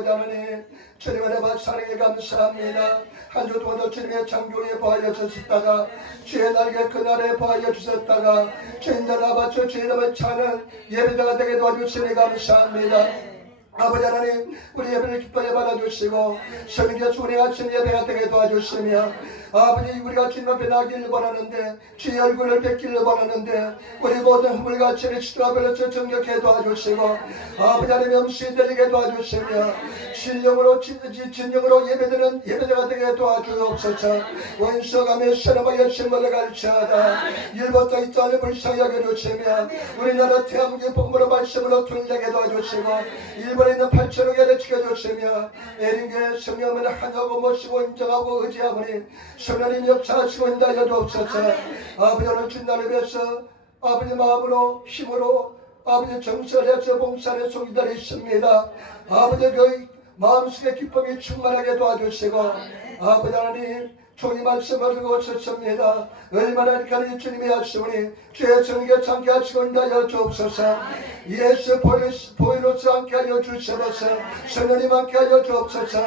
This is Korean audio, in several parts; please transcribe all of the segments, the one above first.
아버지 하나님, 주님 은혜와 사랑에 감사합니다. 한 주 동안도 주님의 창조에 보하여 주셨다가 주의 날개 그날에 보하여 주셨다가 주인 날 아버지 주의 이름을 차는 예배자가 되게 도와주시니 감사합니다. 아버지 하나님, 우리 예배를 기쁘게 받아주시고 성인과 주님의 아침 예배가 되게 도와주시며 아버지, 우리가 주님 앞에 나기를 원하는데 주의 얼굴을 뵙기를 원하는데 우리 모든 허물과 죄를 치도와 벌려서 정력해 도와주시고 아버지 하나님 염수에 들리게 도와주시며 진정으로 예배드는 예배자가 되게 도와주옵소서. 원수가며 선하고 열심을 가르쳐하다 일부터 이 땅을 불쌍하게 주시며 우리나라 대한민국의 복무로 말씀으로 통일하게 도와주시고 일본에 있는 8천여 개를 지켜주시며 에린교회 성령을 하나고 모시고 인정하고 의지하오니 성령님 역사하시고 인도하여 주옵소서. 아버지 오늘 주님을 위해서 아버지 마음으로 힘으로 아버지 정설해서 봉사를 속이달이 있습니다. 아버지 그 마음속에 기쁨이 충만하게 도와주시고 아버지 하나님 종이 말씀을 듣고 오셨습니다. 얼마나 이렇게 주님이 하시오니 주의 정의에 참게 하시고 인도하여 주옵소서. 예수 보이로서 함께 하여 주시옵소서. 성령님 함께 하여 주옵소서.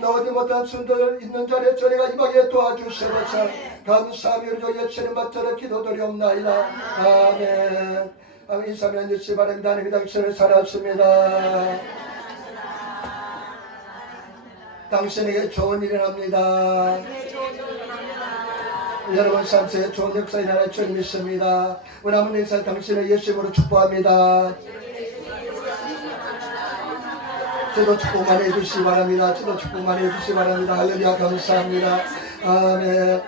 나오지 못한 순들 있는 자리에 저리가 임하게 도와주시옵소서. 감사하며 우리 예수님 받들어 기도드리옵나이다. 아멘. 아멘. 인사하면 주시기 바랍니다. 하나님 당신을 살았습니다. 당신에게 좋은 일이 납니다. 여러분 삶 속에 좋은 역사 일어날 줄 믿습니다. 우리 남은 인생 당신을 예수님으로 축복합니다. 저도 축복만 해주시기 바랍니다. 저도 축복만 해주시기 바랍니다. 할렐루야. 감사합니다. 아멘.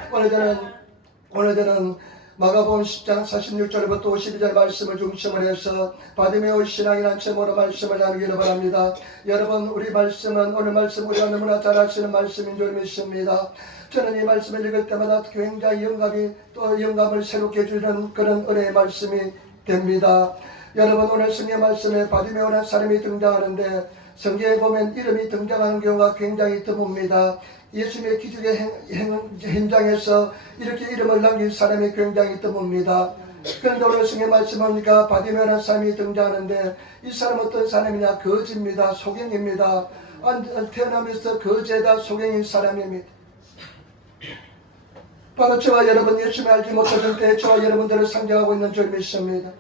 오늘은 마가복음 10장 46절부터 52절 말씀을 중심으로 해서 바디메오 신앙이라는 제목으로 말씀을 나누기를 바랍니다. 여러분, 우리 말씀은 오늘 말씀 우리가 너무나 잘 아시는 말씀인 줄 믿습니다. 저는 이 말씀을 읽을 때마다 굉장히 영감을 새롭게 해주는 그런 은혜의 말씀이 됩니다. 여러분, 오늘 성경 말씀에 바디메오라는 사람이 등장하는데 성경에 보면 이름이 등장하는 경우가 굉장히 드뭅니다. 예수님의 기적의 현장에서 이렇게 이름을 남긴 사람이 굉장히 드뭅니다. 그런데 오늘 성경 말씀 보니까 바디메오라는 사람이 등장하는데 이 사람은 어떤 사람이냐? 거지입니다. 소경입니다. 태어나면서 거지에다 소경인 사람입니다. 바로 저와 여러분 예수님을 알지 못하던 때 저와 여러분들을 상징하고 있는 줄 믿습니다.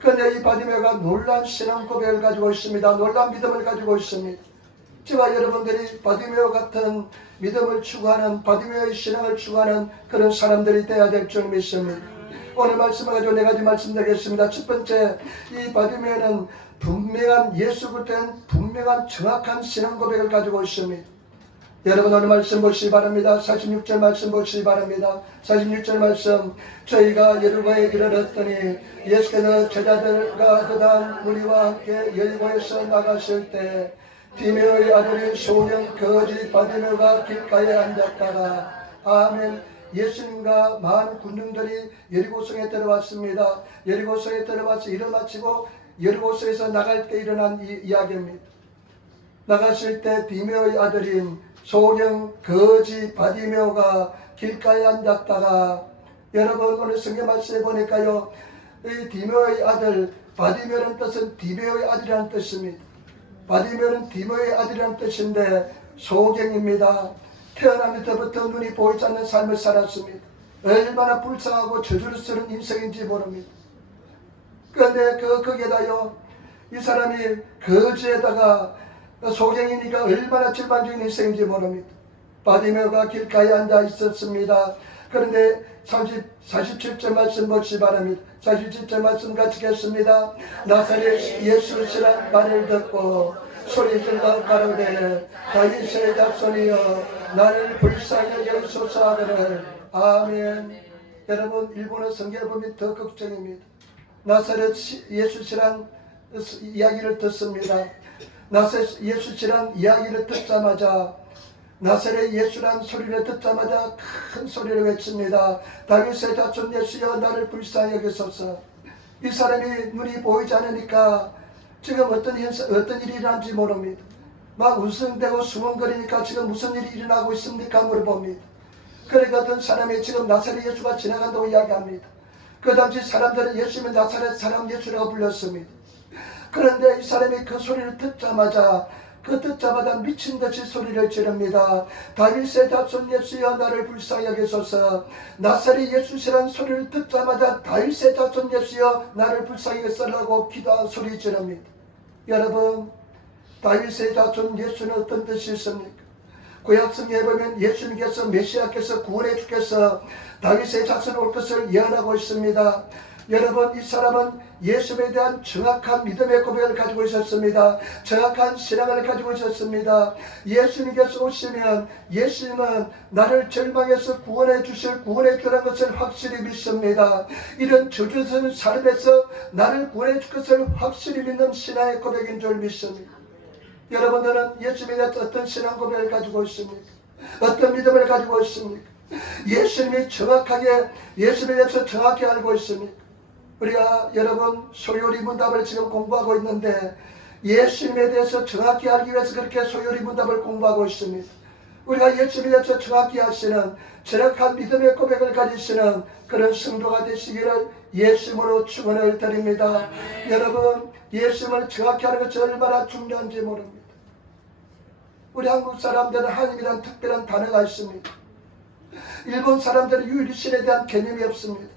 그런데 이 바디메오가 놀라운 신앙 고백을 가지고 있습니다. 놀라운 믿음을 가지고 있습니다. 저와 여러분들이 바디메오 같은 믿음을 추구하는 바디메오의 신앙을 추구하는 그런 사람들이 되어야 될 줄 믿습니다. 오늘 말씀을 가지고 네 가지 말씀드리겠습니다. 첫 번째, 이 바디메오는 분명한 예수 그리스도의 분명한 정확한 신앙 고백을 가지고 있습니다. 여러분 오늘 말씀 보시기 바랍니다. 46절 말씀 보시기 바랍니다. 46절 말씀, 저희가 여리고에 이르렀더니 예수께서 제자들과 그다음 무리와 함께 여리고에서 나가실 때 디메오의 아들인 소년 거지 바디메오가 길가에 앉았다가 아멘. 예수님과 많은 군중들이 여리고성에 들어왔습니다. 여리고성에 들어와서 일을 마치고 여리고성에서 나갈 때 일어난 이야기입니다. 나갔을 때 디메오의 아들인 소령 거지 바디메오가 길가에 앉았다가 여러분 오늘 성경 말씀에 보니까요, 이 디메오의 아들 바디메오라는 뜻은 디메오의 아들이라는 뜻입니다. 바디메오는 디메오의 아들이라는 뜻인데 소경입니다. 태어날 때부터 눈이 보이지 않는 삶을 살았습니다. 얼마나 불쌍하고 저주를 쓰는 인생인지 모릅니다. 그런데 거기에다요, 이 사람이 거지에다가 소경이니까 얼마나 절반적인 인생인지 모릅니다. 바디메오가 길가에 앉아 있었습니다. 그런데 47절 말씀 보시기 바랍니다. 47절 말씀 같이 읽겠습니다. 나사렛 예수시란 말을 듣고 소리 질러 가로되 다윗의 자손이여 나를 불쌍히 여기소서 하거늘. 아멘. 여러분 일본어 성경을 보면 더 걱정입니다. 나사렛 예수시란 이야기를 듣습니다. 나사렛 예수시란 이야기를 듣자마자 나사렛 예수란 소리를 듣자마자 큰 소리를 외칩니다. 다윗의 자손 예수여 나를 불쌍히 여기소서. 이 사람이 눈이 보이지 않으니까 지금 어떤 일이 일어난지 모릅니다. 막 웃음대고 수근거리니까 지금 무슨 일이 일어나고 있습니까? 물어봅니다. 그러니까 어떤 사람이 지금 나사렛 예수가 지나간다고 이야기합니다. 그 당시 사람들은 예수님은 나사렛 사람 예수라고 불렀습니다. 그런데 이 사람이 그 소리를 듣자마자 그 듣자마자 미친듯이 소리를 지릅니다. 다윗의 자손 예수여 나를 불쌍히 여기소서. 나사렛 예수시라는 소리를 듣자마자 다윗의 자손 예수여 나를 불쌍히 여기소서라고 기도한 소리 지릅니다. 여러분, 다윗의 자손 예수는 어떤 뜻이 있습니까? 구약성경에 보면 예수님께서 메시아께서 구원해 주께서 다윗의 자손 올 것을 예언하고 있습니다. 여러분, 이 사람은 예수에 대한 정확한 믿음의 고백을 가지고 있었습니다. 정확한 신앙을 가지고 있었습니다. 예수님께서 오시면 예수님은 나를 절망해서 구원해 주라는 것을 확실히 믿습니다. 이런 저주스러운 삶에서 나를 구원해 줄 것을 확실히 믿는 신앙의 고백인 줄 믿습니다. 여러분들은 예수님에 대해서 어떤 신앙 고백을 가지고 있습니까? 어떤 믿음을 가지고 있습니까? 예수님이 정확하게 예수님에 대해서 정확히 알고 있습니까? 우리가 여러분 소요리 문답을 지금 공부하고 있는데 예수님에 대해서 정확히 알기 위해서 그렇게 소요리 문답을 공부하고 있습니다. 우리가 예수님에 대해서 정확히 아시는 정확한 믿음의 고백을 가지시는 그런 성도가 되시기를 예수님으로 축원을 드립니다. 여러분, 예수님을 정확히 하는 것이 얼마나 중요한지 모릅니다. 우리 한국 사람들은 하나님이란 특별한 단어가 있습니다. 일본 사람들은 유일신에 대한 개념이 없습니다.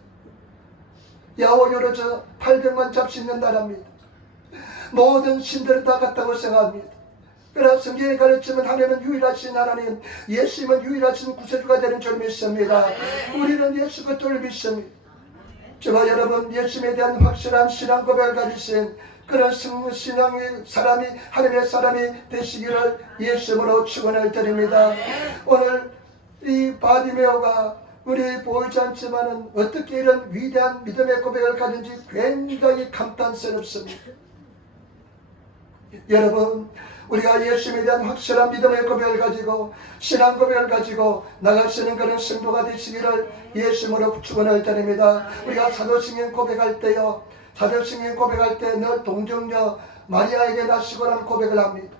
야호 요로저 800만 잡수 있는 나라입니다. 모든 신들은 다 같다고 생각합니다. 그러나 성경에 가르치면 하나님은 유일하신 하나님, 예수님은 유일하신 구세주가 되는 줄 믿습니다. 우리는 예수 그리스도를 믿습니다. 저와 여러분, 예수님에 대한 확실한 신앙 고백을 가지신 그런 신앙의 사람이, 하나님의 사람이 되시기를 예수님으로 축원을 드립니다. 오늘 이 바디메오가 우리 보이지 않지만은 어떻게 이런 위대한 믿음의 고백을 가진지 굉장히 감탄스럽습니다. 여러분, 우리가 예수님에 대한 확실한 믿음의 고백을 가지고 신앙 고백을 가지고 나가시는 그런 성도가 되시기를 예수님으로 축원을 드립니다. 우리가 사도신경 고백할 때요, 사도신경 고백할 때 늘 동정녀 마리아에게 나시고라는 고백을 합니다.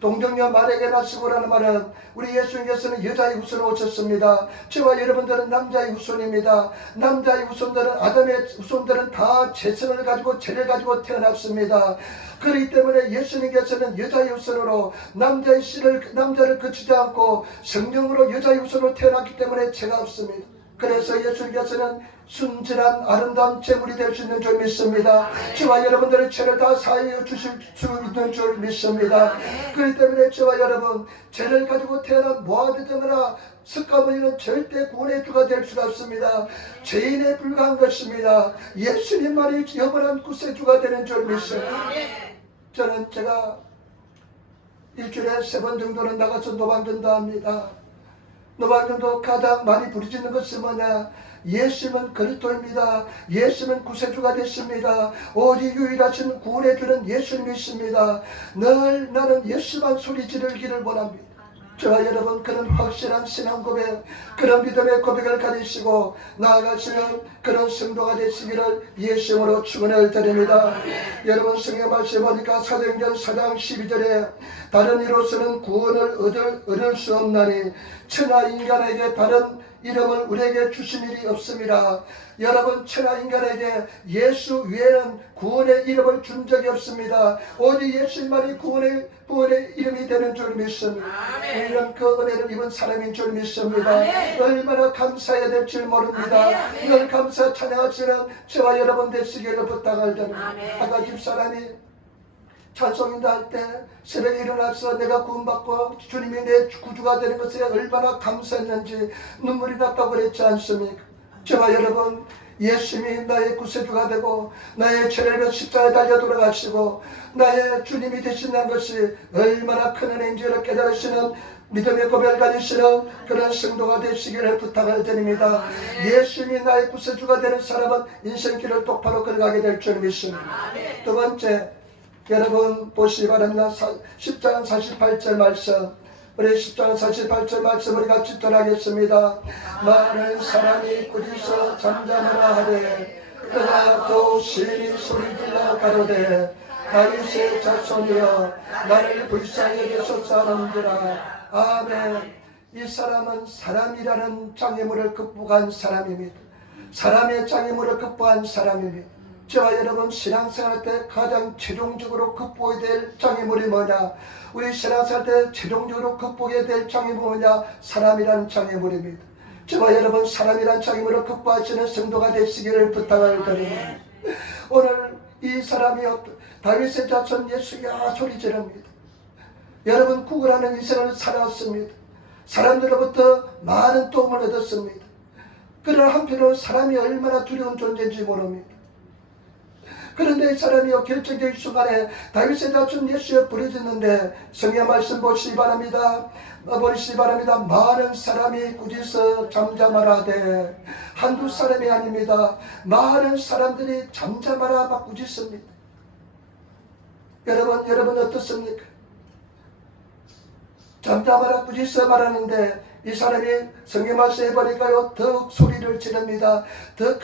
동정녀 마리아에게 나시고라는 말은 우리 예수님께서는 여자의 후손으로 오셨습니다. 저와 여러분들은 남자의 후손입니다. 남자의 후손들은 아담의 후손들은 다 재성을 가지고 죄를 가지고 태어났습니다. 그렇기 때문에 예수님께서는 여자의 후손으로 남자를 거치지 않고 성령으로 여자의 후손으로 태어났기 때문에 죄가 없습니다. 그래서 예수님께서는 순진한 아름다운 제물이 될 수 있는 줄 믿습니다. 저와 여러분들의 죄를 다 사하여 주실 수 있는 줄 믿습니다. 그렇기 때문에 저와 여러분, 죄를 가지고 태어난 모하메드나 석가모니는 절대 구원의 주가 될 수가 없습니다. 죄인에 불과한 것입니다. 예수님만이 영원한 구세주가 되는 줄 믿습니다. 저는 제가 일주일에 3번 정도는 나가서 노방전도 합니다. 노방전도 가장 많이 부르짖는 것은 뭐냐? 예수님은 그리스도입니다. 예수님은 구세주가 되십니다. 오직 유일하신 구원의 주는 예수님이십니다. 늘 나는 예수만 소리 지르기를 원합니다. 저와 여러분, 그런 확실한 신앙 고백, 그런 믿음의 고백을 가지시고 나아가시는 그런 성도가 되시기를 예수님으로 축원을 드립니다. 여러분, 성경 말씀 보니까 사도행전 4장 12절에 다른 이로서는 구원을 얻을 수 없나니 천하 인간에게 다른 이름을 우리에게 주신 일이 없습니다. 여러분, 천하 인간에게 예수 외에는 구원의 이름을 준 적이 없습니다. 오직 예수님만이 구원의 이름이 되는 줄 믿습니다. 우리는 그 은혜를 입은 사람인 줄 믿습니다. 얼마나 감사해야 될 줄 모릅니다. 늘 감사 찬양하시는 저와 여러분 되시기를 부탁을 드립니다. 아까 집사람이 찬송인도 할 때 새벽에 일어나서 내가 구원받고 주님이 내 구주가 되는 것에 얼마나 감사했는지 눈물이 났다고 그랬지 않습니까? 저와 여러분, 예수님이 나의 구세주가 되고 나의 죄를 며 십자가에 달려 돌아가시고 나의 주님이 되신다는 것이 얼마나 큰 은혜인지를 깨달으시는 믿음의 고백을 가지시는 그런 성도가 되시기를 부탁을 드립니다. 예수님이 나의 구세주가 되는 사람은 인생길을 똑바로 걸어가게 될 줄 믿습니다. 두 번째, 여러분 보시기 바랍니다. 10장 48절 말씀, 우리 10장 48절 말씀 우리 같이 전하겠습니다. 많은 사람이 꾸짖어 잠잠하라 하되 그가 또 심히 소리질러 가로되 다윗의 자손이여 나를 불쌍히 여기소서 하는지라. 아멘. 이 사람은 사람이라는 장애물을 극복한 사람입니다. 사람의 장애물을 극복한 사람입니다. 저와 여러분 신앙생활 때 가장 최종적으로 극복해야 될 장애물이 뭐냐? 우리 신앙생활 때 최종적으로 극복해야 될 장애물이 뭐냐? 사람이라는 장애물입니다. 저와 여러분 사람이라는 장애물을 극복하시는 성도가 되시기를 부탁을 드립니다. 오늘 이 사람이 다윗의 자손 예수야 소리 지릅니다. 여러분 구걸하는 인생을 살아왔습니다. 사람들로부터 많은 도움을 얻었습니다. 그러나 한편으로 사람이 얼마나 두려운 존재인지 모릅니다. 그런데 이 사람이 결정적인 순간에 다윗의 자손 예수여 부르짖는데 성경 말씀 보시기 바랍니다. 많은 사람이 꾸짖어 잠잠하라되 한두 사람이 아닙니다. 많은 사람들이 잠잠하라 막 꾸짖습니다. 여러분 어떻습니까? 잠잠하라 꾸짖어 말하는데 이 사람이 성경 말씀해 보니까요 더욱 소리를 지릅니다. 더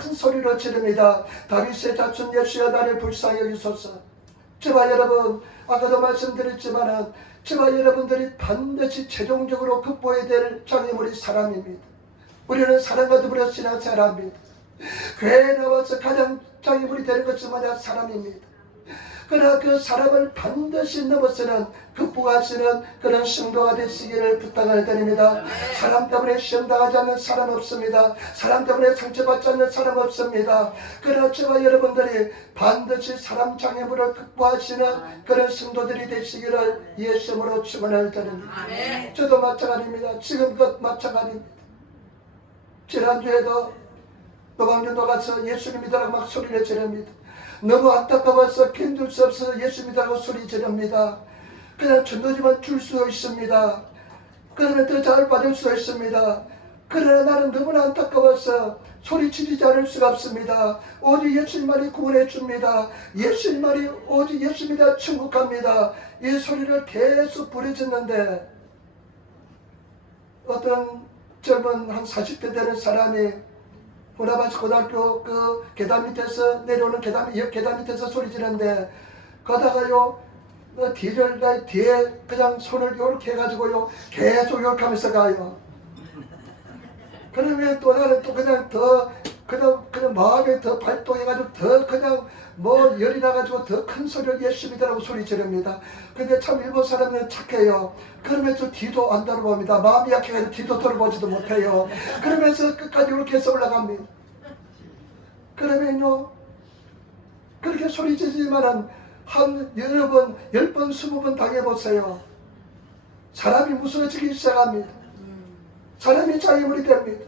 큰 소리를 지릅니다. 다윗의 자손 예수여 나를 불쌍히 여기소서. 저와 여러분 아까도 말씀드렸지만은 저와 여러분들이 반드시 최종적으로 극복해야 될 장애물이 사람입니다. 우리는 사람과 더불어 신앙생활을 합니다. 교회에 나와서 가장 장애물이 되는 것은 뭐냐? 사람입니다. 그러나 그 사람을 반드시 넘어서는 극복하시는 그런 성도가 되시기를 부탁을 드립니다. 사람 때문에 시험당하지 않는 사람 없습니다. 사람 때문에 상처받지 않는 사람 없습니다. 그러나 저와 여러분들이 반드시 사람 장애물을 극복하시는 그런 성도들이 되시기를 예수님으로 축원을 드립니다. 저도 마찬가지입니다. 지금껏 마찬가지입니다. 지난주에도 노방전도 가서 예수님 믿으라고 막 소리를 지릅니다. 너무 안타까워서 견딜 수 없어서 예수 믿으라고 소리 지릅니다. 그냥 전도지만 줄 수 있습니다. 그러면 더 잘 받을 수 있습니다. 그러나 나는 너무나 안타까워서 소리치지 않을 수가 없습니다. 오직 예수님만이 구원해 줍니다. 예수님만이 오직 예수님이다 천국합니다. 이 소리를 계속 부르짖는데 어떤 젊은 한 40대 되는 사람이 보나바스 고등학교 그 계단 밑에서 내려오는 계단 밑에서 소리 지르는데 가다가요 뒤에 그냥 손을 이렇게 해가지고요 계속 이렇게 하면서 가요. 그러면 또 나는 또 그냥 더 그냥 마음에 더 발동해가지고 더 그냥 뭐 열이 나가지고 더 큰 소리를 예수 믿으라고 소리 지릅니다. 근데 참 일본 사람은 착해요. 그러면서 뒤도 안 돌아봅니다. 마음이 약해가지고 뒤도 돌아보지도 못해요. 그러면서 끝까지 이렇게 해서 올라갑니다. 그러면요 그렇게 소리 지르지만은 한 여러 번, 10번, 20번 당해보세요. 사람이 무서워지기 시작합니다. 사람이 장애물이 됩니다.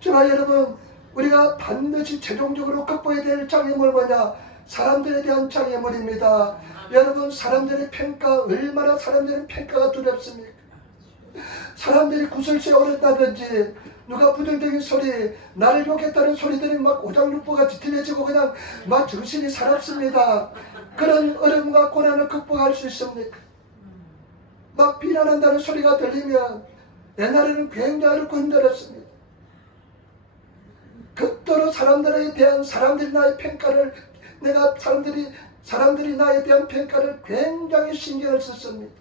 저와 여러분 우리가 반드시 최종적으로 극복해야 될 장애물 뭐냐? 사람들에 대한 장애물입니다. 여러분 사람들의 평가 얼마나 사람들의 평가가 두렵습니까? 사람들이 구설수에 오른다든지 누가 부정적인 소리 나를 욕했다는 소리들이 막 오장육부가 뒤틀려지고 그냥 막 정신이 사납습니다. 그런 어려움과 고난을 극복할 수 있습니까? 막 비난한다는 소리가 들리면 옛날에는 굉장히 어렵고 힘들었습니다. 극도로 사람들에 대한 사람들이 나의 평가를 사람들이 나에 대한 평가를 굉장히 신경을 썼습니다.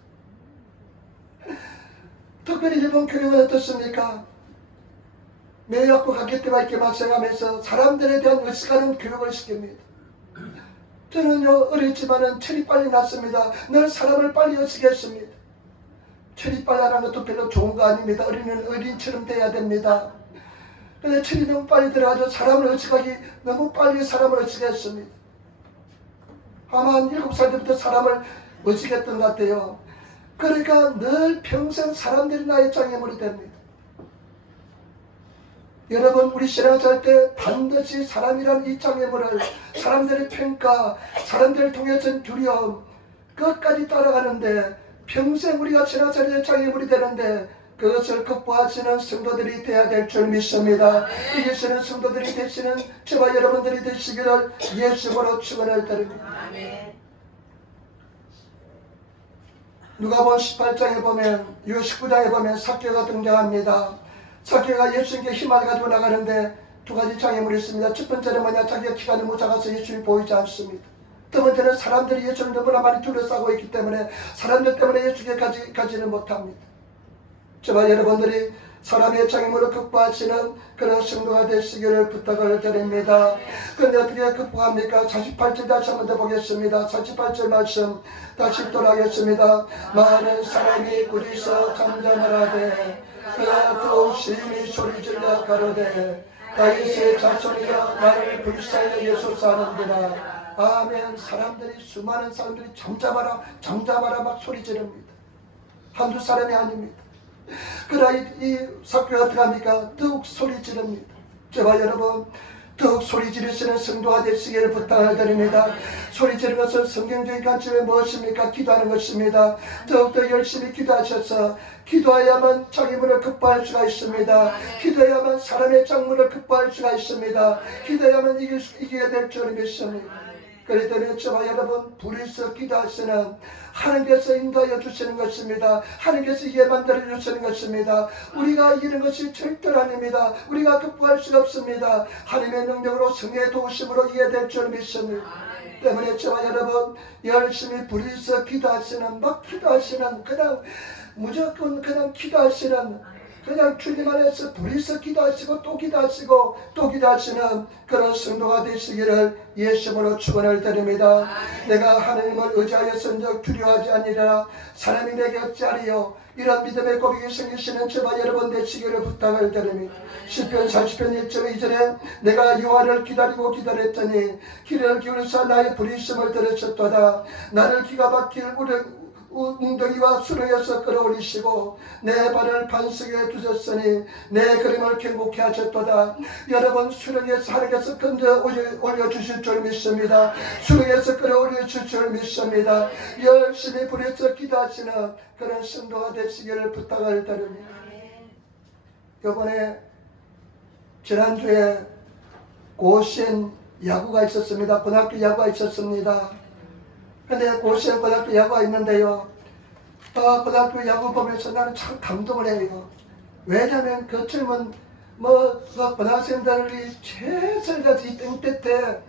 특별히 일본 교육은 어떻습니까? 매일학교 갔기 때문에 이렇게 막생하면서 사람들에 대한 의식하는 교육을 시킵니다. 저는요 어렸지만은 철이 빨리 났습니다. 늘 사람을 빨리 의식했습니다. 철이 빨리 나는 것도 별로 좋은 거 아닙니다. 어린이는 어린처럼 돼야 됩니다. 근데 철이 너무 빨리 들어가서 사람을 의식하기 너무 빨리 사람을 의식했습니다. 아마 한 7살 때부터 사람을 의식했던 것 같아요. 그러니까 늘 평생 사람들이 나의 장애물이 됩니다. 여러분 우리 신앙생활 때 반드시 사람이라는 이 장애물을 사람들의 평가, 사람들을 통해서 두려움 끝까지 따라가는데 평생 우리가 신앙생활의 장애물이 되는데 그것을 극복하시는 성도들이 되어야 될 줄 믿습니다. 이기시는 성도들이 되시는 저와 여러분들이 되시기를 예수님으로 축원을 드립니다. 누가복음 18장에 보면 19장에 보면 삭개가 등장합니다. 삭개가 예수님께 힘을 가지고 나가는데 두 가지 장애물이 있습니다. 첫 번째는 뭐냐? 자기가 키가 너무 작아서 예수님이 보이지 않습니다. 두 번째는 사람들이 예수를 너무나 많이 둘러싸고 있기 때문에 사람들 때문에 예수께 가지는 못합니다. 저와 여러분들이 사람의 장애물을 극복하시는 그런 성도가 되시기를 부탁을 드립니다. 그런데 어떻게 극복합니까? 48절 다시 한번 더 보겠습니다. 48절 말씀 다시 읽도록하겠습니다. 많은 사람이 꾸짖어 잠잠하되 그가 또 심히 소리질러 가로되 다윗의 자손이여 나를 불쌍히 여소사하는구나. 아멘. 수많은 사람들이 잠잠하라 막 소리 지릅니다. 한두 사람이 아닙니다. 그러나 이 사교가 어떻게 합니까? 더욱 소리 지릅니다. 제발 여러분, 더욱 소리 지르시는 성도가 되시기를 부탁을 드립니다. 소리 지르는 것은 성경적인 관점이 무엇입니까? 기도하는 것입니다. 더욱더 열심히 기도하셔서 기도해야만 장애물을 극복할 수가 있습니다. 기도해야만 사람의 장애물을 극복할 수가 있습니다. 기도해야만 이기게 될 줄을 믿습니다. 그렇기 때문에 저와 여러분, 불의서 기도하시는 하나님께서 인도하여 주시는 것입니다. 하나님께서 이해 만들어 주시는 것입니다. 우리가 이기는 것이 절대로 아닙니다. 우리가 극복할 수가 없습니다. 하나님의 능력으로 성령의 도우심으로 이해될 줄 믿습니다. 때문에 저와 여러분, 열심히 불의서 기도하시는, 막 기도하시는, 그냥 무조건 그냥 기도하시는, 그냥 주님 안에서 불의서 기도하시고 또 기도하시고 또 기도하시는 그런 성도가 되시기를 예수님으로 축원을 드립니다. 내가 하나님을 의지하였은즉 두려워하지 아니라 사람이 내게 어찌하리요. 이런 믿음의 고백이 생기시는 저와 여러분 되시기를 부탁을 드립니다. 시편 40편 1절 2절에 내가 여호와를 기다리고 기다렸더니 귀를 기울이사 나의 부르심을 들으셨도다. 나를 기가 막힐 웅덩이와 수렁에서 끌어올리시고 내 발을 반석에 두셨으니 내 걸음을 견고케 하셨도다. 여러분, 수렁에서 하나님께서 건져 올려주실 줄 믿습니다. 수렁에서 끌어올려주실 줄 믿습니다. 열심히 불에서 기도하시는 그런 성도가 되시기를 부탁을 드립니다. 이번에 지난주에 고시엔 야구가 있었습니다. 고등학교 야구가 있었습니다. 근데 고시엔 고등학교 야구가 있는데요. 고등학교 야구 보면서 나는 참 감동을 해요. 왜냐하면 그 젊은 고등학생들이 최선을 다해서 이 땡때 때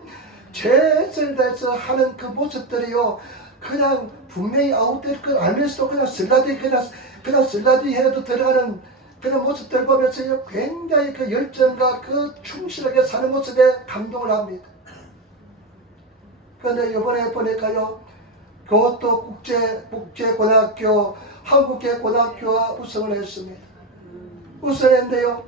최선을 다해서 하는 그 모습들이요. 그냥 분명히 아웃될 걸 알면서도 그냥 슬라디 해도 들어가는 그런 모습들 보면서 굉장히 그 열정과 그 충실하게 사는 모습에 감동을 합니다. 그런데 이번에 보니까요. 그것도 국제고등학교, 한국계 고등학교와 우승을 했습니다. 우승했는데요.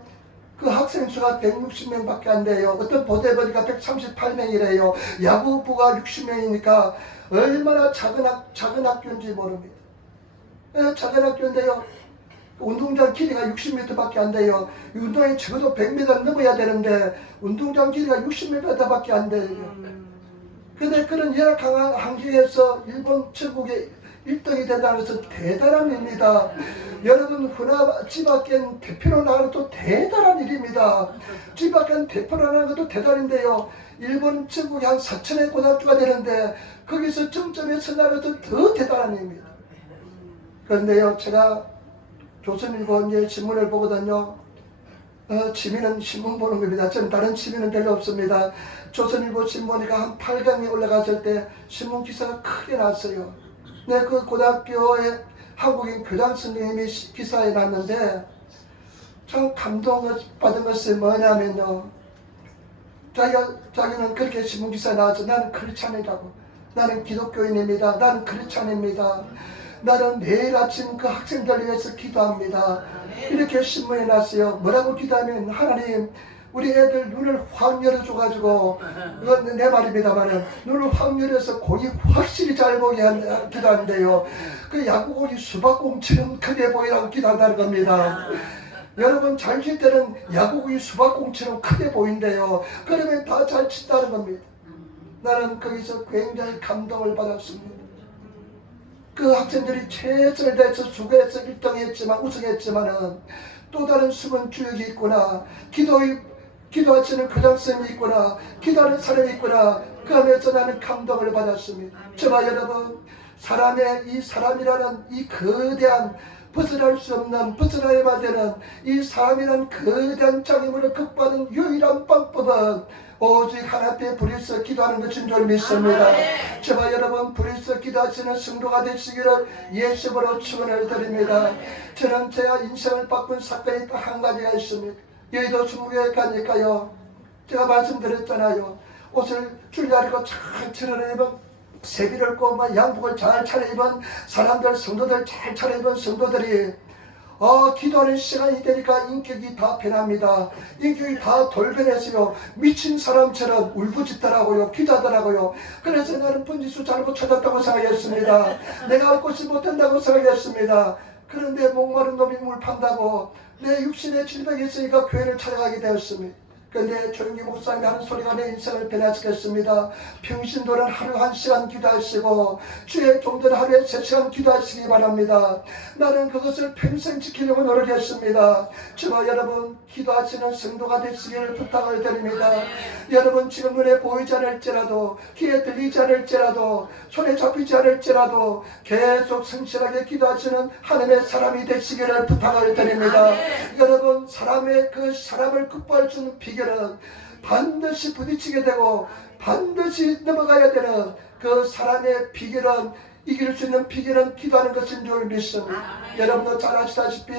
그 학생 수가 160명밖에 안 돼요. 어떤 보도에 보니까 138명이래요. 야구부가 60명이니까 얼마나 작은 학교인지 모릅니다. 작은 학교인데요. 운동장 길이가 60m밖에 안 돼요. 운동장이 적어도 100m 넘어야 되는데 운동장 길이가 60m밖에 안 돼요. 근데 그런 열악한 환경에서 일본 전국에 1등이 된다는 것은 대단한 일입니다. 여러분, 집 밖엔 대표로 나가는 것도 대단한 일입니다. 집 밖엔 대표로 나가는 것도 대단한데요. 일본 전국에 한 4천의 고등학교가 되는데 거기서 점점에서 나가는 것도 더 대단한 일입니다. 그런데요, 제가 조선일보 이제 신문을 보거든요. 취미는 신문 보는 겁니다. 저는 다른 취미는 별로 없습니다. 조선일보 신문이가 한 8강에 올라갔을 때 신문 기사가 크게 났어요. 네, 그 고등학교에 한국인 교장 선생님이 기사에 났는데 참 감동을 받은 것이 뭐냐면요. 자기는 그렇게 신문 기사에 나와서 나는 크리스찬이라고. 나는 기독교인입니다. 나는 크리스찬입니다. 나는 매일 아침 그 학생들을 위해서 기도합니다. 이렇게 신문에 났어요. 뭐라고 기도하면 하나님 우리 애들 눈을 확 열어줘가지고 이건 내 말입니다만은 눈을 확 열어서 공이 확실히 잘 보게 기도한대요. 그 야구공이 수박공처럼 크게 보이라고 기도한다는 겁니다. 여러분 잘 칠 때는 야구공이 수박공처럼 크게 보인대요. 그러면 다 잘 친다는 겁니다. 나는 거기서 굉장히 감동을 받았습니다. 그 학생들이 최선을 다해서 수고해서 1등했지만 우승했지만은 또 다른 숨은 주역이 있구나. 기도하시는 교장선생님이 있구나. 기도하는 사람이 있구나. 그 안에서 나는 감동을 받았습니다. 저와 여러분, 이 사람이라는 이 거대한 벗어날 수 없는 벗어나야만 되는 이 사람이라는 거대한 장애물을 극복하는 유일한 방법은 오직 하나님께 불의서 기도하는 것인 줄 믿습니다. 제발 여러분 불의서 기도하시는 성도가 되시기를 예수로 축원을 드립니다. 저는 제가 인생을 바꾼 사건이 딱 한 가지가 있습니다. 여의도 중국에 가니까요, 제가 말씀드렸잖아요. 옷을 줄다리고 잘 차려입은, 세비를 입고 양복을 잘 차려입은 사람들, 성도들, 잘 차려입은 성도들이 기도하는 시간이 되니까 인격이 다 변합니다. 인격이 다 돌변했어요. 미친 사람처럼 울부짖더라고요. 기도하더라고요. 그래서 나는 번지수 잘못 찾았다고 생각했습니다. 내가 할 것이 못한다고 생각했습니다. 그런데 목마른 놈이 물 판다고 내 육신의 질병이 있으니까 교회를 찾아가게 되었습니다. 그런데 조용기 목사님이 하는 소리가 내 인생을 변화시켰습니다. 평신도는 하루 1시간 기도하시고 주의 종들은 하루에 3시간 기도하시기 바랍니다. 나는 그것을 평생 지키려고 노력했습니다. 저와 여러분 기도하시는 성도가 되시기를 부탁을 드립니다. 여러분 지금 눈에 보이지 않을지라도, 귀에 들리지 않을지라도, 손에 잡히지 않을지라도 계속 성실하게 기도하시는 하나님의 사람이 되시기를 부탁을 드립니다. 여러분 사람의 그 사람을 극복할 수 있는 비결, 반드시 부딪히게 되고 반드시 넘어가야 되는 그 사람의 비결은, 이길 수 있는 비결은 기도하는 것인 줄 믿습니다. 여러분도 잘 아시다시피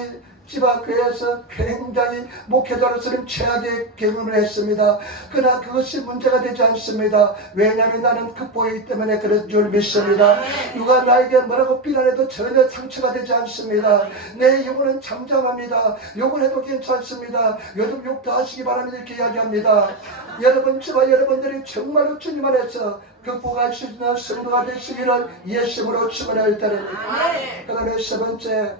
지방교회에서 굉장히 목회자로서는 최악의 경험을 했습니다. 그러나 그것이 문제가 되지 않습니다. 왜냐하면 나는 극복이기 때문에 그런 줄 믿습니다. 누가 나에게 뭐라고 비난해도 전혀 상처가 되지 않습니다. 내 영혼은 잠잠합니다. 욕을 해도 괜찮습니다. 요즘 욕도 하시기 바랍니다. 이렇게 이야기합니다. 여러분, 저와 여러분들이 정말로 주님 안에서 극복할 수 있는 성도가 되시기를 예수님으로 축원을 드립니다. 그 다음에 세 번째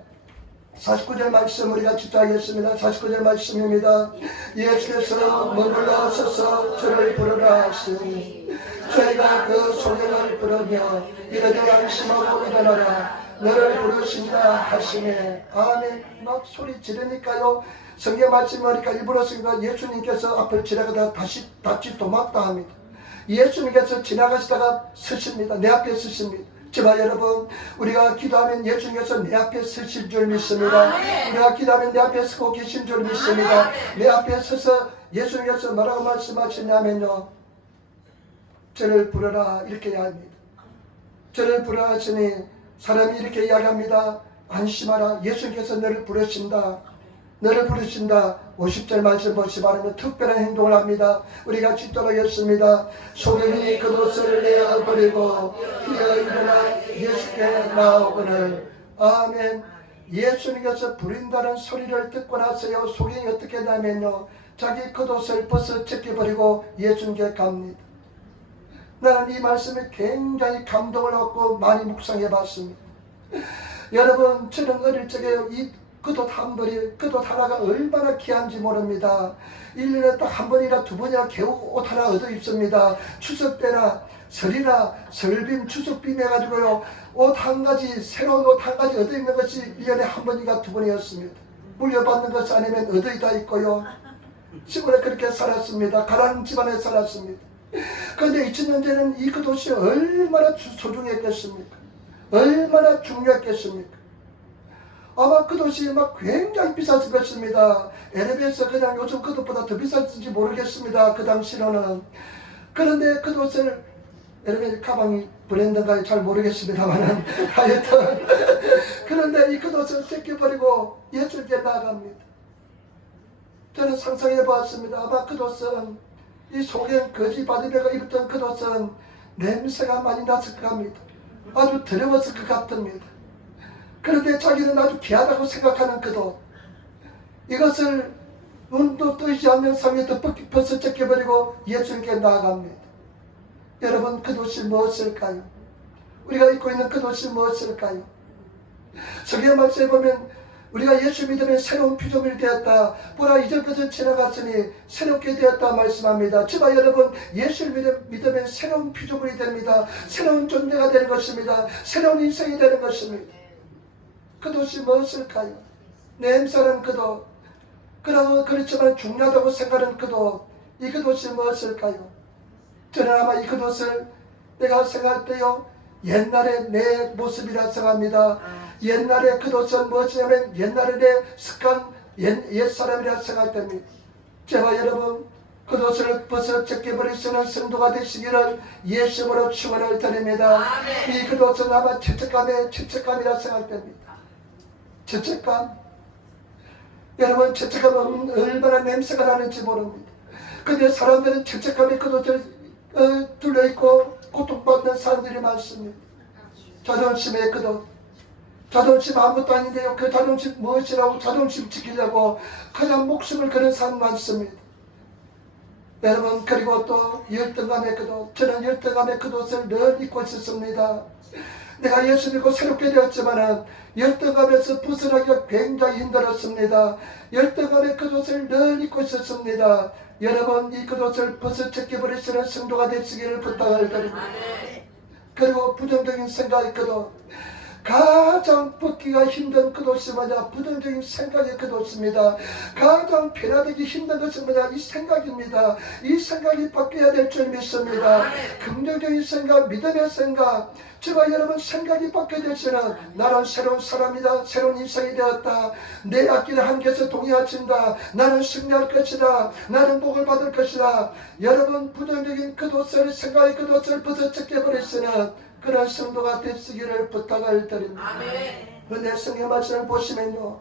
49절 말씀 우리가 집중하겠습니다. 49절 말씀입니다. 예수께서 머물러 서서 저를 부르라 하시니 저희가 그 소리를 부르며 이르되 양심하고 일어나라 너를 부르신다 하시네. 아멘. 막 소리 지르니까요, 성경 말씀하니까 일부러 쓰니까 예수님께서 앞을 지나가다가 다시 도망다 합니다. 예수님께서 지나가시다가 서십니다. 내 앞에 서십니다. 제발 여러분, 우리가 기도하면 예수님께서 내 앞에 서실 줄 믿습니다. 우리가 기도하면 내 앞에 서고 계신 줄 믿습니다. 내 앞에 서서 예수님께서 뭐라고 말씀하시냐면요, 저를 부르라 이렇게 이야기합니다. 저를 부르라 하시니 사람이 이렇게 이야기합니다. 안심하라, 예수님께서 너를 부르신다. 너를 부르신다. 50절 말씀 보시 바라면 특별한 행동을 합니다. 우리가 짓도록 했습니다. 소경이 그 옷을 내어버리고 뛰어 일어나 예수께 나오거늘. 아멘. 예수님께서 부른다는 소리를 듣고 나서요, 소경이 어떻게 하냐면요, 자기 겉옷을 벗어 제껴버리고 예수님께 갑니다. 나는 이 말씀에 굉장히 감동을 얻고 많이 묵상해 봤습니다. 여러분, 저는 어릴 적에 이 겉옷 한 벌이, 겉옷 하나가 얼마나 귀한지 모릅니다. 1년에 딱 한 번이나 두 번이나 겨우 옷 하나 얻어 입습니다. 추석 때나 설이나 설빔, 추석빔 해가지고요, 옷 한 가지, 새로운 옷 한 가지 얻어 입는 것이 1년에 한 번이나 두 번이었습니다. 물려받는 것 아니면 얻어 다 있고요. 시골에 그렇게 살았습니다. 가난한 집안에 살았습니다. 그런데 2000년 전에는 이 겉옷이 얼마나 소중했겠습니까? 얼마나 중요했겠습니까? 아마 겉옷이 막 굉장히 비쌌을 것입니다. LB에서 그냥 요즘 겉옷보다 더 비쌌는지 모르겠습니다. 그 당시로는. 그런데 겉옷을, LB 가방이 브랜드인가요? 잘 모르겠습니다만은 하여튼 그런데 이 겉옷을 제껴버리고 예수님께 나아갑니다. 저는 상상해 보았습니다. 아마 겉옷은, 이 속에 거지 바디베가 입었던 겉옷은 냄새가 많이 났을 것 같습니다. 아주 더러웠을 것 같습니다. 그런데 자기는 아주 귀하다고 생각하는 겉옷, 이것을 눈도 뜨지 않는 상에도 벗어 제껴버리고 예수님께 나아갑니다. 여러분, 겉옷이 무엇일까요? 우리가 입고 있는 겉옷이 무엇일까요? 성경 말씀에 보면 우리가 예수 믿으면 새로운 피조물이 되었다. 보라, 이전 것은 지나갔으니 새롭게 되었다 말씀합니다. 저와 여러분, 예수를 믿으면 새로운 피조물이 됩니다. 새로운 존재가 되는 것입니다. 새로운 인생이 되는 것입니다. 겉옷이 무엇일까요? 냄새는 겉옷, 그렇지만 중요하다고 생각하는 겉옷, 이 겉옷이 무엇일까요? 저는 아마 이 겉옷을 내가 생각할 때요, 옛날의 내 모습이라 생각합니다. 옛날에 겉옷은 무엇이냐면 옛날의 내 습관, 옛사람이라 생각됩니다. 제가 여러분, 그것을 벗어 제껴버리시는 성도가 되시기를 예수님으로 축원을 드립니다. 이 그것은 아마 죄책감이라 생각됩니다. 죄책감. 여러분, 죄책감은 얼마나 냄새가 나는지 모릅니다. 근데 사람들은 죄책감에 그것을 둘러있고 고통받는 사람들이 많습니다. 자존심의 그것. 자존심 아무것도 아닌데요. 그 자존심 무엇이라고 자존심 지키려고 그냥 목숨을 거는 사람 많습니다. 여러분, 그리고 또 열등감의 그도. 저는 열등감의 그도를 늘 잊고 있었습니다. 내가 예수 믿고 새롭게 되었지만 열등감에서 벗어나기가 굉장히 힘들었습니다. 열등감의 그도를 늘 잊고 있었습니다. 여러분, 이 그도를 벗어 제껴버리시는 성도가 되시기를 부탁을 드립니다. 그리고 부정적인 생각의 그도. 가장 벗기가 힘든 그것이 뭐냐? 부정적인 생각의 그것입니다. 가장 변화되기 힘든 것은 뭐냐? 이 생각입니다. 이 생각이 바뀌어야 될 줄 믿습니다. 긍정적인 생각, 믿음의 생각. 저와 여러분, 생각이 바뀌어야 될 때는 나는 새로운 사람이다. 새로운 인생이 되었다. 내 앞길을 함께해서 동의하신다. 나는 승리할 것이다. 나는 복을 받을 것이다. 여러분, 부정적인 그것을, 생각의 그것을 벗어 제껴버리시는 그런 성도가 되시기를 부탁을 드립니다. 그런데 성경 말씀을 보시면요,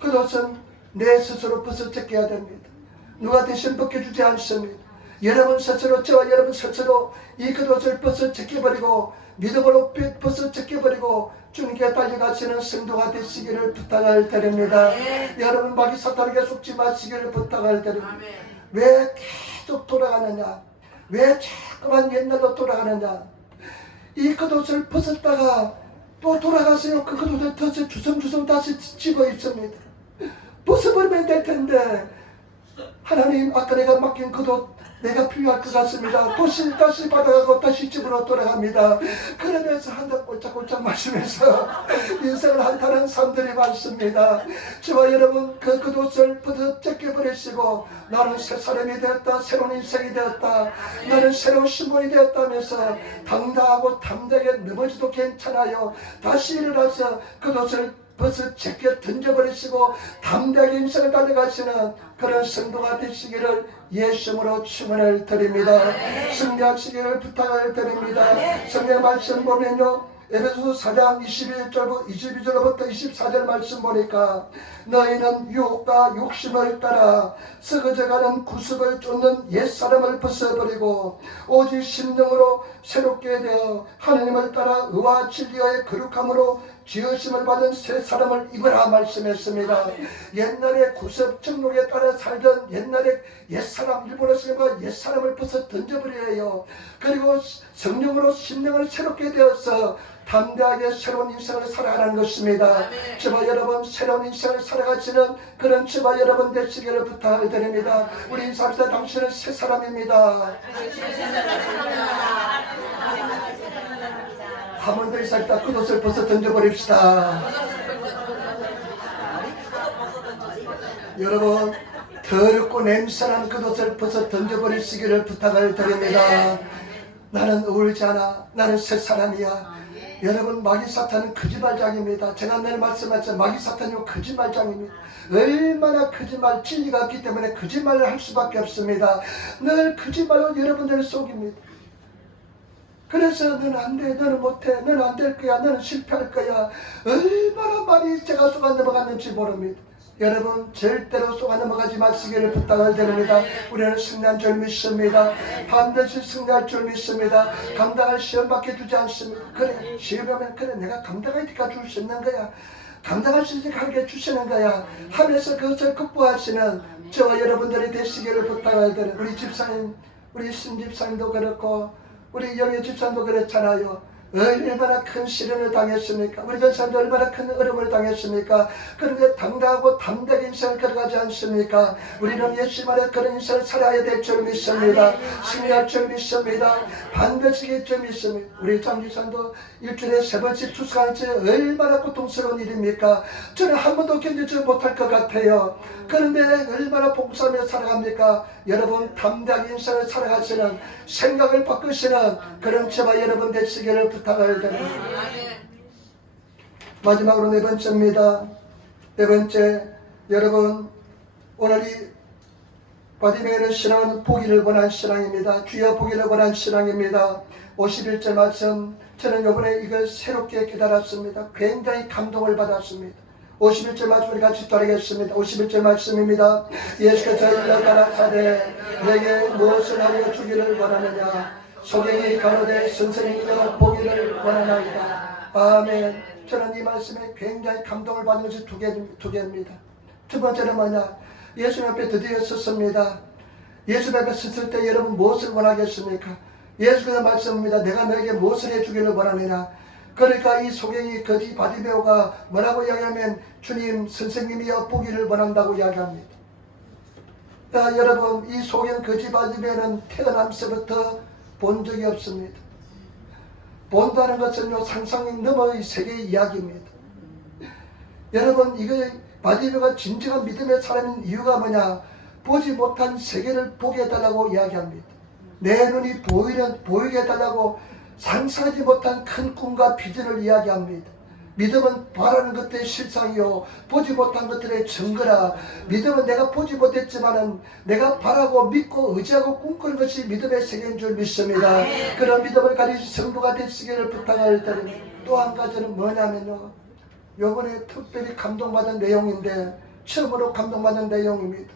그것은 내 스스로 벗어 제껴야 됩니다. 누가 대신 벗겨주지 않습니다. 여러분 스스로, 저와 여러분 스스로 이 그것을 벗어 제껴버리고 믿음으로 벗어 제껴버리고 주님께 달려가시는 성도가 되시기를 부탁을 드립니다. 여러분, 마귀 사탄에게 속지 마시기를 부탁을 드립니다. 왜 계속 돌아가느냐? 왜 자꾸만 옛날로 돌아가느냐? 이 겉옷을 벗었다가 또 돌아가서요, 그 겉옷을 더 주섬주섬 다시 집어 입습니다. 벗어버리면 될 텐데, 하나님, 아까 내가 맡긴 겉옷 내가 필요할 것 같습니다. 다시 받아가고 다시 집으로 돌아갑니다. 그러면서 한달 꼴짝꼴짝 마시면서 인생을 한탄하는 사람들이 많습니다. 저와 여러분, 그 겉옷을 벗어 제껴버리시고 나는 새 사람이 되었다. 새로운 인생이 되었다. 나는 새로운 신분이 되었다면서 당당하고 담대하게 넘어져도 괜찮아요. 다시 일어나서 겉옷을 벗어 제껴 던져버리시고 담대하게 인생을 달려가시는 그런 성도가 되시기를 예수님으로 축원을 드립니다. 승리하시기를 부탁을 드립니다. 성경 말씀 보면요, 에베소서 4장 22절부터 24절 말씀 보니까 너희는 유혹과 욕심을 따라 썩어져가는 구습을 쫓는 옛사람을 벗어버리고 오직 심령으로 새롭게 되어 하나님을 따라 의와 진리의 거룩함으로 지으심을 받은 새 사람을 입으라 말씀했습니다. 옛날에 구습 정욕에 따라 살던 옛날에 옛사람, 일본어 쓰면 옛사람을 벗어 던져버려야 해요. 그리고 성령으로 심령을 새롭게 되어서 담대하게 새로운 인생을 살아가는 것입니다. 저와 여러분, 새로운 인생을 살아가시는 그런 저와 여러분 되시기를 부탁을 드립니다. 우리 인사합시다. 당신은 새 사람입니다. 한 번 더 인사합시다. 그 옷을 벗어 던져버립시다. 여러분, 더럽고 냄새나는 그 옷을 벗어 던져버리시기를 부탁을 드립니다. 나는 울지 않아. 나는 새 사람이야. 여러분, 마귀 사탄은 거짓말장입니다. 제가 늘 말씀하셨지만 마귀 사탄이 거짓말장입니다. 얼마나 거짓말, 진리가 없기 때문에 거짓말을 할 수밖에 없습니다. 늘 거짓말로 여러분들을 속입니다. 그래서 너는 안 돼, 너는 못해, 너는 안 될 거야, 너는 실패할 거야. 얼마나 많이 제가 속아 넘어갔는지 모릅니다. 여러분, 절대로 속아 넘어가지 마시기를 부탁을 드립니다. 우리는 승리한 줄 믿습니다. 반드시 승리할 줄 믿습니다. 감당할 시험 밖에 주지 않습니다. 그래, 시험하면 그래, 내가 감당할 때까지 줄 수 있는 거야. 감당할 수 있게 하게 주시는 거야 하면서 그것을 극복하시는 저와 여러분들이 되시기를 부탁을 드립니다. 우리 집사님, 우리 신집사님도 그렇고 우리 영의 집사님도 그랬잖아요. 얼마나 큰 시련을 당했습니까? 우리 전사님도 얼마나 큰 어려움을 당했습니까? 그런데 당당하고 담대하게 인생을 걸어가지 않습니까? 우리는 예수 말에 그런 인생을 살아야 될 줄 믿습니다. 승리할 줄 믿습니다. 반드시 될 줄 믿습니다. 우리 장지사님도 일주일에 3번씩 투숙하는 지 얼마나 고통스러운 일입니까? 저는 한 번도 견디지 못할 것 같아요. 그런데 얼마나 봉사하며 살아갑니까? 여러분, 담대하게 인생을 살아가시는, 생각을 바꾸시는 그런 저와 여러분 되시기를 부탁을 드립니다. 마지막으로 네 번째입니다. 네 번째, 여러분, 오늘 이 바디메이의 신앙은 보기를 원한 신앙입니다. 주여 보기를 원한 신앙입니다. 51절 말씀, 저는 이번에 이걸 새롭게 깨달았습니다. 굉장히 감동을 받았습니다. 51절 말씀 우리 같이 따르겠습니다. 51절 말씀입니다. 예수께서 일러 가라사대 내게 무엇을 하여 주기를 원하느냐. 소경이 가로되 선생님이여 보기를 원하나이다. 아멘. 저는 이 말씀에 굉장히 감동을 받는 것이 두 개입니다. 두 번째는 뭐냐. 예수님 앞에 드디어 섰습니다. 예수님 앞에 섰을 때 여러분 무엇을 원하겠습니까? 예수께서 말씀합니다. 내가 너에게 무엇을 해주기를 원하느냐. 그러니까 이 소경이 거지 바디메오가 뭐라고 이야기하면 주님 선생님이여 보기를 원한다고 이야기합니다. 여러분 이 소경 거지 바디메오는 태어남서부터 본 적이 없습니다. 본다는 것은요 상상 너머의 세계의 이야기입니다. 여러분 이거 바디메오가 진정한 믿음의 사람인 이유가 뭐냐. 보지 못한 세계를 보게 해달라고 이야기합니다. 내 눈이 보이게 해달라고 상상하지 못한 큰 꿈과 비전을 이야기합니다. 믿음은 바라는 것들의 실상이요 보지 못한 것들의 증거라. 믿음은 내가 보지 못했지만은 내가 바라고 믿고 의지하고 꿈꾸는 것이 믿음의 세계인 줄 믿습니다. 그런 믿음을 가진 성도가 되시기를 부탁할 때는 또 한 가지는 뭐냐면요, 요번에 특별히 감동받은 내용인데 처음으로 감동받은 내용입니다.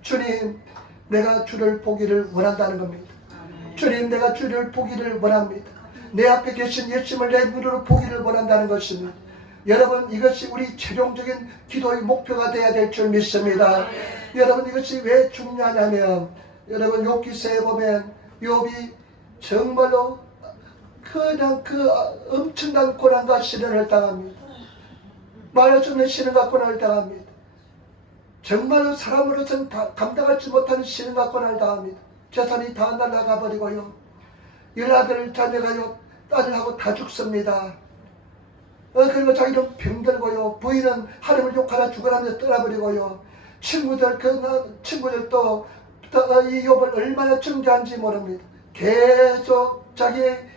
주님 내가 주를 보기를 원한다는 겁니다. 주님 내가 주를 보기를 원합니다. 내 앞에 계신 예수님을 내 눈으로 보기를 원한다는 것입니다. 여러분 이것이 우리 최종적인 기도의 목표가 되어야 될 줄 믿습니다. 여러분 이것이 왜 중요하냐면 여러분 욥기서에 보면 욥이 정말로 그냥 그 엄청난 고난과 시련을 당합니다. 말할 수 없는 시련과 고난을 당합니다. 정말로 사람으로서는 감당하지 못하는 시련과 고난을 당합니다. 재산이 다 날아가버리고요. 일아들 자녀가요 딸하고 다 죽습니다. 그리고 자기는 병들고요. 부인은 하나님을 욕하라 죽으라면서 떠나버리고요. 친구들도 이 욥을 얼마나 정죄한지 모릅니다. 계속 자기의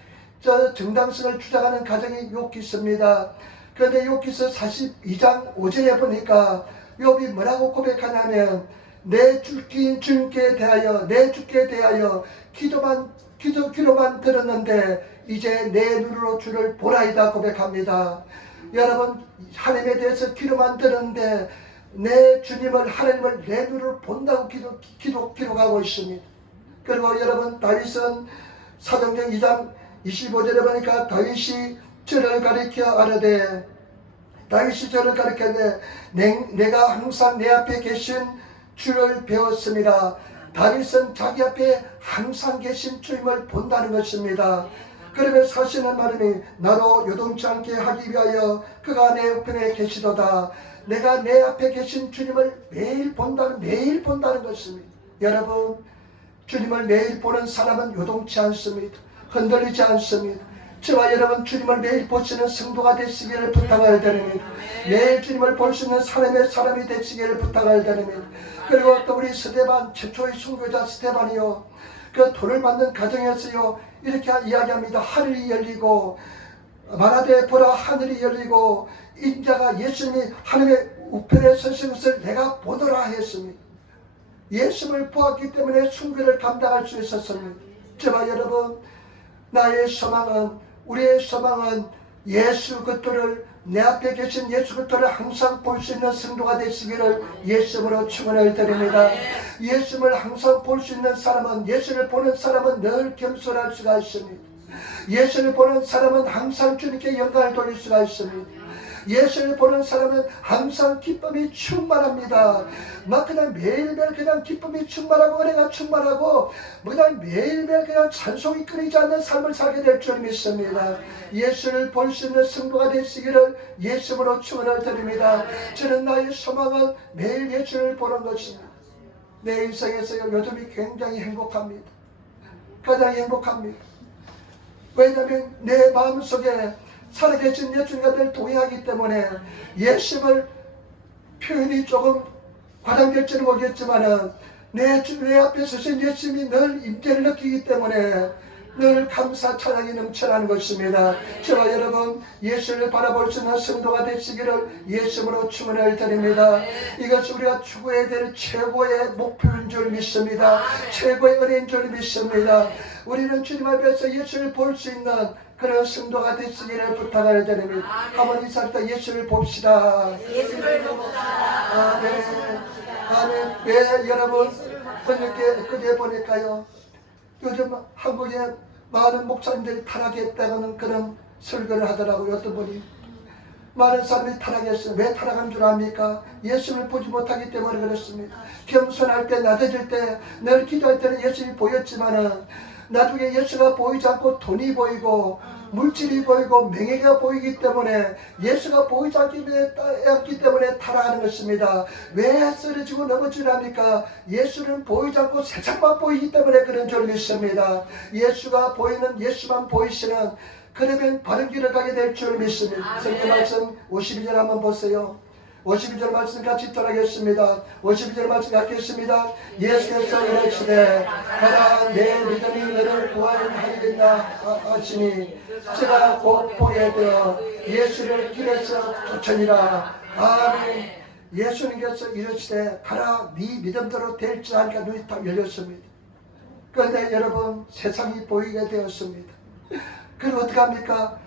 정당성을 주장하는 가정이 욥기 있습니다. 그런데 욥기서 42장 5절에 보니까 욥이 뭐라고 고백하냐면 내 주께 대하여 기도만 들었는데 이제 내 눈으로 주를 보라이다 고백합니다. 여러분 하나님에 대해서 기도만 들었는데 내 주님을 하나님을 내 눈으로 본다고 기록하고 있습니다. 그리고 여러분 다윗은 사도행전 2장 25절에 보니까 다윗이 저를 가리켜 아뢰되 내가 항상 내 앞에 계신 주를 배웠습니다. 다윗은 자기 앞에 항상 계신 주님을 본다는 것입니다. 그러면 사시는 말씀이 나로 요동치 않게 하기 위하여 그가 내 우편에 계시도다. 내가 내 앞에 계신 주님을 매일 본다는 것입니다. 여러분 주님을 매일 보는 사람은 요동치 않습니다. 흔들리지 않습니다. 저와 여러분 주님을 매일 보시는 성도가 되시기를 부탁을 드립니다. 매일 주님을 볼 수 있는 사람이 되시기를 부탁을 드립니다. 그리고 또 우리 스데반 최초의 순교자 스데반이요 그 돌을 맞는 가정에서요 이렇게 이야기합니다. 하늘이 열리고 말하되 보라 하늘이 열리고 인자가 예수님이 하늘의 우편에 서신 것을 내가 보더라 했습니다. 예수님을 보았기 때문에 순교를 감당할 수 있었습니다. 저와 여러분 나의 소망은 우리의 소망은 예수 그리스도를 내 앞에 계신 예수 그리스도를 항상 볼 수 있는 성도가 되시기를 예수님으로 축원을 드립니다. 예수님을 항상 볼 수 있는 사람은 예수를 보는 사람은 늘 겸손할 수가 있습니다. 예수를 보는 사람은 항상 주님께 영광을 돌릴 수가 있습니다. 예수를 보는 사람은 항상 기쁨이 충만합니다. 막 그냥 매일매일 그냥 기쁨이 충만하고 은혜가 충만하고 그냥 매일매일 그냥 찬송이 끊이지 않는 삶을 살게 될 줄 믿습니다. 예수를 볼 수 있는 성도가 되시기를 예수로 축원을 드립니다. 저는 나의 소망은 매일 예수를 보는 것입니다. 내 인생에서 요즘이 굉장히 행복합니다. 가장 행복합니다. 왜냐하면 내 마음속에 살아계신 예수님과 늘 동의하기 때문에 예수님을 표현이 조금 과장될지는 모르겠지만 내 앞에 서신 예수님이 늘 임재를 느끼기 때문에 늘 감사 찬양이 넘쳐나는 것입니다. 저와 여러분 예수를 바라볼 수 있는 성도가 되시기를 예수로 축원을 드립니다. 이것이 우리가 추구해야 될 최고의 목표인 줄 믿습니다. 최고의 은혜인 줄 믿습니다. 우리는 주님 앞에서 예수를 볼 수 있는 그런 성도가 되시기를 부탁을 드립니다. 한번 인사할때 예수를 봅시다. 예수를 봅시다. 아멘. 아멘. 왜 여러분 그제 보니까요, 요즘 한국에 많은 목사님들이 타락했다는 그런 설교를 하더라고요. 어떤 분이 많은 사람이 타락했어요. 왜 타락한 줄 압니까? 예수를 보지 못하기 때문에 그렇습니다. 겸손할 때, 낮아질 때, 늘 기도할 때는 예수님이 보였지만은 나중에 예수가 보이지 않고 돈이 보이고 물질이 보이고 명예가 보이기 때문에 예수가 보이지 않기 때문에 타락하는 것입니다. 왜 쓰러지고 넘어지랍니까? 예수는 보이지 않고 세상만 보이기 때문에 그런 줄 믿습니다. 예수가 보이는, 예수만 보이시는, 그러면 바른 길을 가게 될 줄 믿습니다. 성경 말씀 52절 한번 보세요. 52절 말씀 같이 따라하겠습니다. 52절 말씀 갖겠습니다. 예수께서 이르시되 가라, 내 믿음이 너를 구원하리라 하시니 제가 곧 보게 되어 예수를 길에서 쫓으니라. 아멘. 예수님께서 이르시되 가라, 네 믿음대로 될지 하니까 눈이 딱 열렸습니다. 그런데 여러분 세상이 보이게 되었습니다. 그리고 어떻게 합니까?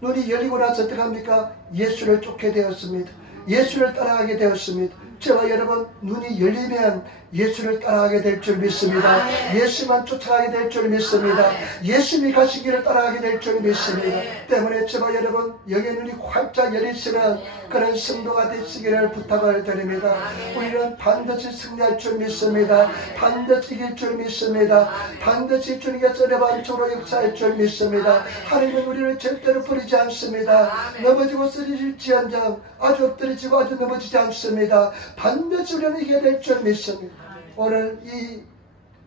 눈이 열리고 나서 어떻게 합니까? 예수를 쫓게 되었습니다. 예수를 따라가게 되었습니다. 저와 여러분 눈이 열리면 예수를 따라가게 될 줄 믿습니다. 예수만 쫓아가게 될 줄 믿습니다. 예수님이 가신 길을 따라가게 될 줄 믿습니다. 때문에 저와 여러분 영의 눈이 활짝 열리시는 그런 성도가 되시기를 부탁을 드립니다. 우리는 반드시 승리할 줄 믿습니다. 반드시 이길 줄 믿습니다. 반드시 주님께서 내 반쪽으로 역사할 줄 믿습니다. 하나님은 우리를 절대로 버리지 않습니다. 넘어지고 쓰러질지언정 아주 엎드려지고 아주 넘어지지 않습니다. 반드시 우리는 이겨야 될 줄 믿습니다. 오늘 이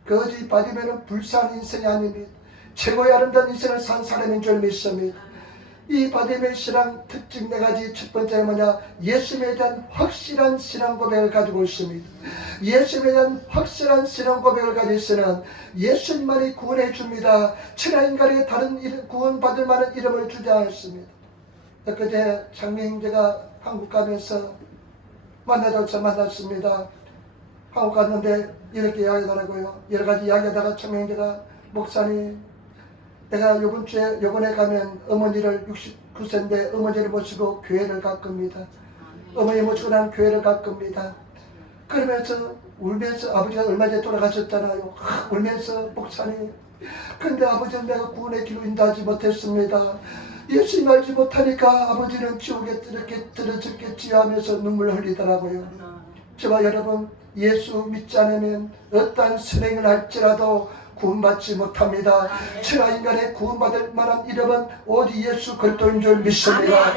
거지 바디메는 불쌍한 인생이 아닙니다. 최고의 아름다운 인생을 산 사람인 줄 믿습니다. 이 바디메 신앙 특징 4가지. 첫 번째가 뭐냐? 예수님에 대한 확실한 신앙 고백을 가지고 있습니다. 예수님에 대한 확실한 신앙 고백을 가지고 있으면 예수님만이 구원해 줍니다. 천하인간에게 다른 구원받을 만한 이름을 주지 않았습니다. 그때 장미 형제가 한국 가면서 만났습니다. 한국 갔는데 이렇게 이야기하더라고요. 여러 가지 이야기하다가 장미 형제가 목사님, 내가 요번에 가면 어머니를 69세인데 어머니를 모시고 교회를 갈 겁니다. 어머니 모시고 난 교회를 갈 겁니다. 그러면서 울면서, 아버지가 얼마 전에 돌아가셨잖아요. 울면서 목사님, 근데 아버지는 내가 구원의 길로 인도하지 못했습니다. 예수님 알지 못하니까 아버지는 지옥에 이렇게 들어졌겠지 하면서 눈물을 흘리더라고요. 저와 여러분 예수 믿지 않으면 어떠한 선행을 할지라도 구원받지 못합니다. 천하인간의 구원받을 만한 이름은 오직 예수 그리스도인 줄 믿습니다.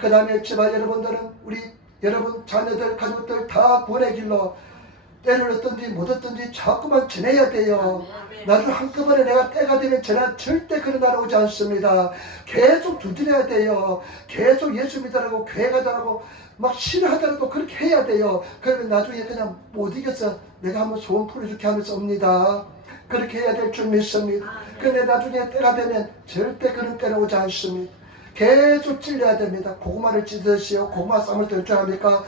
그 다음에 저와 여러분들은 우리 여러분 자녀들 가족들 다 구원의 길로 때를 얻든지 못 얻든지 자꾸만 지내야 돼요. 나중에 한꺼번에 내가 때가 되면 저는 절대 그런 날 오지 않습니다. 계속 두드려야 돼요. 계속 예수 믿으라고 교회 가자라고 막 싫어하더라도 그렇게 해야 돼요. 그러면 나중에 그냥 못 이겨서 내가 한번 소원 풀어줄게 하면서 옵니다. 그렇게 해야 될 줄 믿습니다. 그런데 나중에 때가 되면 절대 그런 때는 오지 않습니다. 계속 찔려야 됩니다. 고구마를 찢으시오. 고구마 쌈을 때 어쩌 합니까?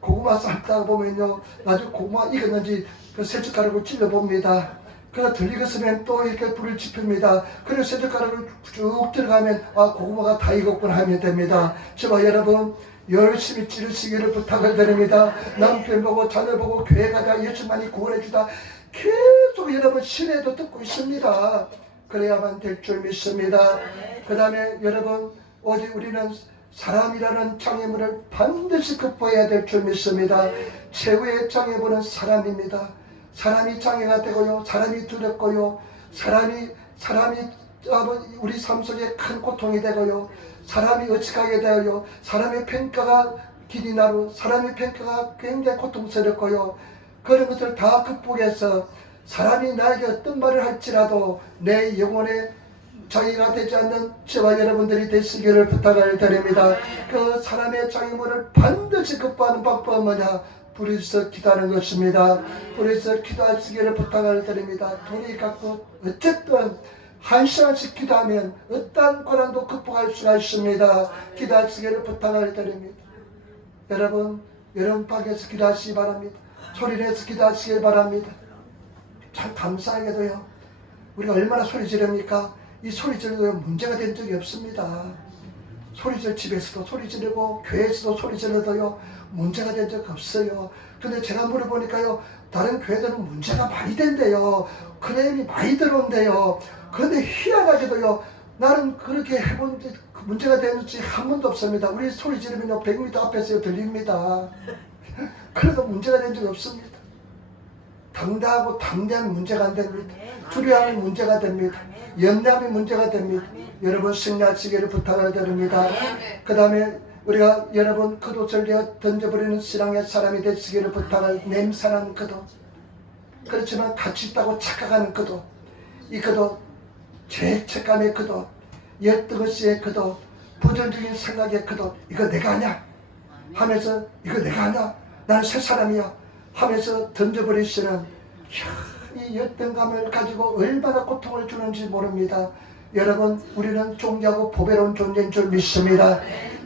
고구마 삶다가 보면요, 나중에 고구마 익었는지 그 쇠젓가락으로 찔러봅니다. 그러다 덜 익었으면 또 이렇게 불을 지핍니다. 그래서 쇠젓가락을 쭉 들어가면 아, 고구마가 다 익었구나 하면 됩니다. 저와 여러분 열심히 찌르시기를 부탁을 드립니다. 남편 보고 자녀 보고 교회 가자, 예수만이 구원해 주다 계속 여러분 신뢰도 듣고 있습니다. 그래야만 될 줄 믿습니다. 그 다음에 여러분 오직 우리는 사람이라는 장애물을 반드시 극복해야 될 줄 믿습니다. 최후의 장애물은 사람입니다. 사람이 장애가 되고요, 사람이 두렵고요, 사람이 우리 삶 속에 큰 고통이 되고요, 사람이 어찌하게 되어요, 사람의 평가가 길이 나로, 사람의 평가가 굉장히 고통스럽고요, 그런 것을 다 극복해서 사람이 나에게 어떤 말을 할지라도 내 영혼에 장애가 되지 않는 저와 여러분들이 되시기를 부탁을 드립니다. 그 사람의 장애물을 반드시 극복하는 방법은 뭐냐? 불에서 기도하는 것입니다. 불에서 기도하시기를 부탁을 드립니다. 돈이 갖고 어쨌든 한 시간씩 기도하면 어떠한 고난도 극복할 수가 있습니다. 기도하시기를 부탁을 드립니다. 여러분 방에서 기도하시기 바랍니다. 소리 내서 기도하시기 바랍니다. 참 감사하게도요, 우리가 얼마나 소리 지릅니까? 이 소리 지르도 문제가 된 적이 없습니다. 소리 질 집에서도 소리 지르고 교회에서도 소리 지르도요 문제가 된 적 없어요. 근데 제가 물어보니까요, 다른 교회들은 문제가 많이 된대요. 크레임이 많이 들어온대요. 근데 희한하게도요, 나는 그렇게 해본 문제가 되는지 한 번도 없습니다. 우리 소리 지르면요 100m 앞에서 들립니다. 그래도 문제가 된 적이 없습니다. 당당하고 담대하면 문제가 안 됩니다. 두려워하면 문제가 됩니다. 염려하면 문제가 됩니다. 여러분 승리하시기를 부탁을 드립니다. 그 다음에 우리가 여러분 겉옷을 던져버리는 신앙의 사람이 되시기를 부탁을, 냄새나는 겉옷, 그렇지만 가치 있다고 착각하는 겉옷, 이 겉옷, 죄책감의 겉옷, 옛뜨거시의 겉옷, 부정적인 생각의 겉옷, 이거 내가 아냐 하면서, 이거 내가 아냐, 난 새 사람이야 하면서 던져버리시는 이 열등감을 가지고 얼마나 고통을 주는지 모릅니다. 여러분 우리는 존귀하고 보배로운 존재인 줄 믿습니다.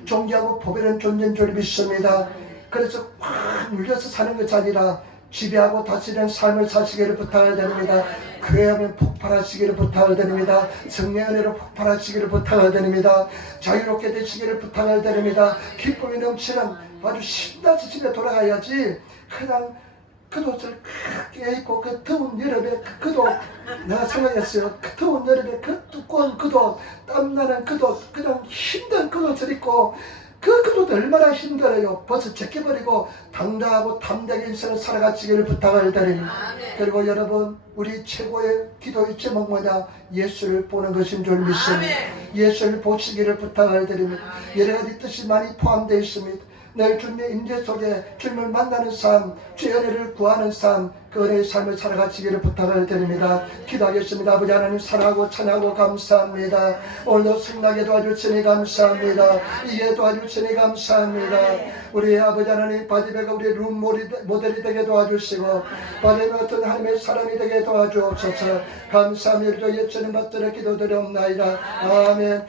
존귀하고 보배로운 존재인 줄 믿습니다. 그래서 꽉 눌려서 사는 것이 아니라 지배하고 다스리는 삶을 사시기를 부탁을 드립니다. 교회하면 폭발하시기를 부탁을 드립니다. 성령의 은혜로 폭발하시기를 부탁을 드립니다. 자유롭게 되시기를 부탁을 드립니다. 기쁨이 넘치는 아주 신나서 집에 돌아가야지 그냥 겉옷을 크게 입고 그 더운 여름에 그 겉옷, 내가 생각했어요. 그 더운 여름에 그 두꺼운 겉옷, 땀나는 겉옷, 그냥 힘든 겉옷을 입고 그 겉옷 얼마나 힘들어요. 벌써 제껴버리고 당당하고 담대하게 인생을 살아가시기를 부탁을 드립니다. 그리고 여러분 우리 최고의 기도의 제목 뭐냐? 예수를 보는 것인 줄 믿습니다. 예수를 보시기를 부탁을 드립니다. 여러 가지 뜻이 많이 포함되어 있습니다. 늘 주님의 임재 속에 주님을 만나는 삶, 주의 은혜를 구하는 삶, 그 은혜의 삶을 살아가시기를 부탁을 드립니다. 기도하겠습니다. 아버지 하나님 사랑하고 찬양하고 감사합니다. 오늘도 승나게 도와주시니 감사합니다. 이게 도와주시니 감사합니다. 우리 아버지 하나님 바디베가 우리 룸 모델이 되게 도와주시고 바디베 같은 하나님의 사람이 되게 도와주옵소서. 감사합니다. 예수님 받들어 기도드리옵나이다. 아멘.